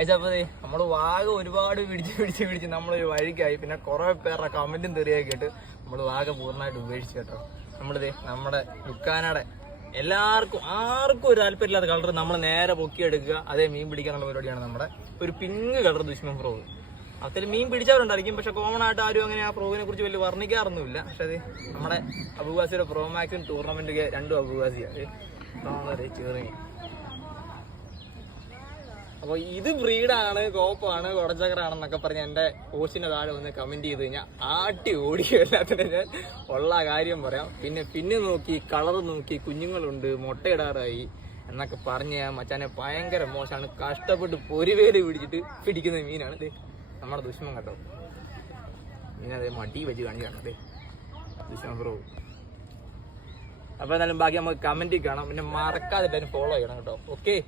അയച്ചപ്പോ നമ്മള് വാഗ ഒരുപാട് പിടിച്ച് നമ്മളൊരു വഴിക്കായി. പിന്നെ കുറെ പേരുടെ കമന്റും തെറിയൊക്കെ ഇട്ട് നമ്മള് വാഗ പൂർണ്ണമായിട്ട് ഉപേക്ഷിച്ചു കേട്ടോ. നമ്മുടെ ദുഃഖാനയുടെ ആർക്കും ഒരു താല്പര്യമില്ലാത്ത കളർ നമ്മൾ നേരെ പൊക്കിയെടുക്കുക, അതേ മീൻ പിടിക്കാനുള്ള പരിപാടിയാണ് നമ്മുടെ ഒരു പിങ്ക് കളർ ദുഷ്മൻ ഫ്രോഗ്. അതിൽ മീൻ പിടിച്ചവരുണ്ടായിരിക്കും, പക്ഷെ കോമൺ ആയിട്ട് ആരും അങ്ങനെ ആ ഫ്രോഗിനെ കുറിച്ച് വലിയ വർണ്ണിക്കാറൊന്നുമില്ല. പക്ഷെ അത് നമ്മുടെ അബുവാസിയുടെ പ്രോമാക്സും ടൂർണമെന്റ് 2 അബുവാസിയാണ് ചെറിയ. അപ്പൊ ഇത് ബ്രീഡാണ്, കോപ്പാണ്, കൊടച്ചക്കറാണെന്നൊക്കെ പറഞ്ഞ് എന്റെ പോസ്റ്റിന്റെ താഴെ വന്ന് കമന്റ് ചെയ്ത് കഴിഞ്ഞാൽ ആട്ടി ഓടിക്കും. എല്ലാത്തിനും ഞാൻ ഉള്ള കാര്യം പറയാം. പിന്നെ നോക്കി കളർ നോക്കി കുഞ്ഞുങ്ങളുണ്ട്, മുട്ടയിടാറായി എന്നൊക്കെ പറഞ്ഞ് മച്ചാനെ ഭയങ്കര മോശമാണ്. കഷ്ടപ്പെട്ട് പൊരിവേല് പിടിക്കുന്ന മീനാണ് ഇത് നമ്മുടെ ദുഷ്മൻ കേട്ടോ. മീനത് മടി വെച്ച് കാണിക്കാണ് ദുഷ്മൻ ബ്രോ. അപ്പൊ എന്നാലും ബാക്കി നമുക്ക് കമന്റിൽ കാണാം. പിന്നെ മറക്കാതെ ഫോളോ ചെയ്യണം കേട്ടോ. ഓക്കെ.